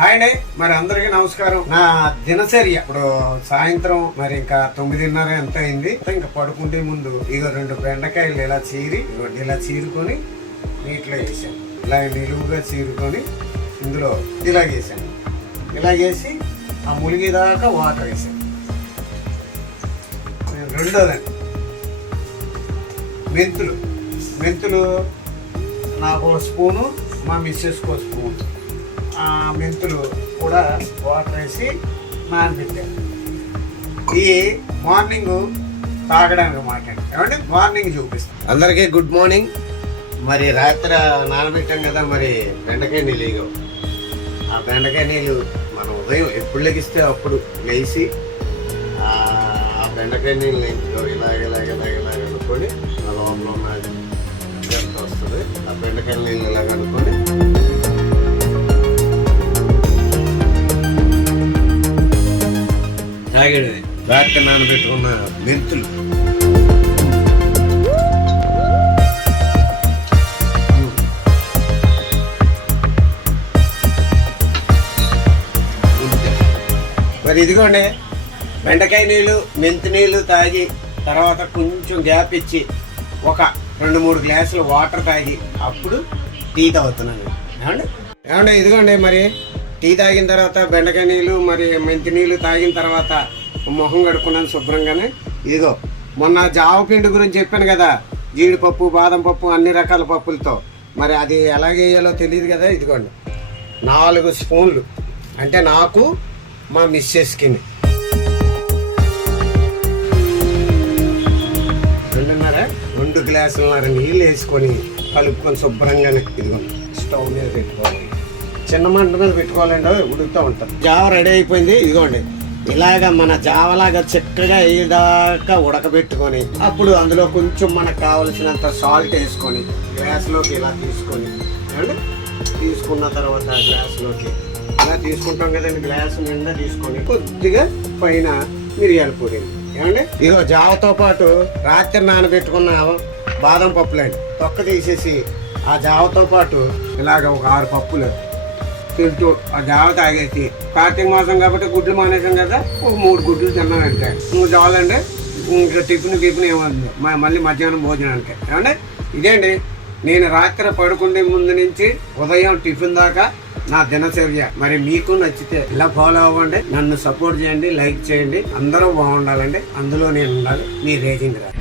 Hi అండి, మరి అందరికీ నమస్కారం. నా దినచర్య ఇప్పుడు సాయంత్రం మరి ఇంకా 9:30 ఎంత అయింది. ఇంకా పడుకుంటే ముందు ఇగో 2 బెండకాయలు ఇలా చీరుకొని నీటిలో వేసాను. ఇలా నిలువుగా చీరుకొని ఇందులో ఇలాగేసాను. ఇలాగేసి ఆ ములిగేదాకా వాటర్ వేసాను. రెండోదండి మెంతులు నాకు 1 స్పూను, మా మిస్సెస్కి 1 స్పూన్ మెంతులు కూడా వాటర్ వేసి నానబెట్టాను. ఈ మార్నింగ్ తాగడానికి మాట ఏమంటే మార్నింగ్ చూపిస్తాను. అందరికీ గుడ్ మార్నింగ్. మరి రాత్రి నానబెట్టాం కదా, మరి బెండకాయ నీళ్ళు ఇగో. ఆ బెండకాయ నీళ్ళు మనం ఉదయం ఎప్పుడు లెగిస్తే అప్పుడు లేచి ఆ బెండకాయ నీళ్ళు ఇలాగ అనుకొని ఆ లోపల ఉన్నది ఎంత వస్తుంది. ఆ బెండకాయ నీళ్ళు ఇలాగ అనుకొని తాగేది. రాత్రి నానబెట్టుకున్న మెంతులు మరి ఇదిగోండి, బెండకాయ నీళ్ళు మెంతి నీళ్ళు తాగి తర్వాత కొంచెం గ్యాప్ ఇచ్చి ఒక 2-3 గ్లాసులు వాటర్ తాగి అప్పుడు టీ తాగుతున్నాను. ఏమండి ఇదిగోండి, మరి టీ తాగిన తర్వాత బెండకాయ నీళ్ళు మరి మెంతి నీళ్ళు తాగిన తర్వాత మొహం కడుక్కున్నాను శుభ్రంగానే. ఇదిగో మొన్న జావపిండి గురించి చెప్పాను కదా, జీడిపప్పు బాదం పప్పు అన్ని రకాల పప్పులతో. మరి అది ఎలాగ వేయాలో తెలియదు కదా. ఇదిగోండి 4 స్పూన్లు, అంటే నాకు మా మిస్సెస్కి 2 గ్లాసులన్నర నీళ్ళు వేసుకొని కలుపుకొని శుభ్రంగానే ఇదిగోండి స్టవ్ మీద పెట్టుకోవాలి. చిన్న మంట మీద పెట్టుకోవాలండి, ఉడుకుతూ ఉంటుంది. జావ రెడీ అయిపోయింది. ఇదిగోండి ఇలాగ మన జావలాగా చక్కగా అయ్యేదాకా ఉడకబెట్టుకొని అప్పుడు అందులో కొంచెం మనకు కావలసినంత సాల్ట్ వేసుకొని గ్లాస్లోకి ఇలా తీసుకున్న తర్వాత గ్లాస్లోకి ఇలా తీసుకుంటాం కదండి. గ్లాస్ నిండా తీసుకొని కొద్దిగా పైన మిరియాల పొడి. ఏమండి ఇదిగో జావతో పాటు రాత్రి నానబెట్టుకున్న బాదం పప్పులండి తొక్క తీసేసి ఆ జావతో పాటు ఇలాగ ఒక 6 పప్పులు తింటూ ఆ జావ తాగేసి, కార్తీక మాసం కాబట్టి గుడ్లు మానేసాం కదా, ఒక 3 గుడ్లు తిన్నానంటే నువ్వు చాలండి. ఇంకా టిఫిన్ ఏమవుతుంది మళ్ళీ మధ్యాహ్నం భోజనానికి. ఏమంటే ఇదేండి నేను రాత్రి పడుకునే ముందు నుంచి ఉదయం టిఫిన్ దాకా నా దినచర్య. మరి మీకు నచ్చితే ఇలా ఫాలో అవ్వండి, నన్ను సపోర్ట్ చేయండి, లైక్ చేయండి. అందరూ బాగుండాలండి, అందులో నేను ఉండాలి. మీ రేజింగ్ రాదు.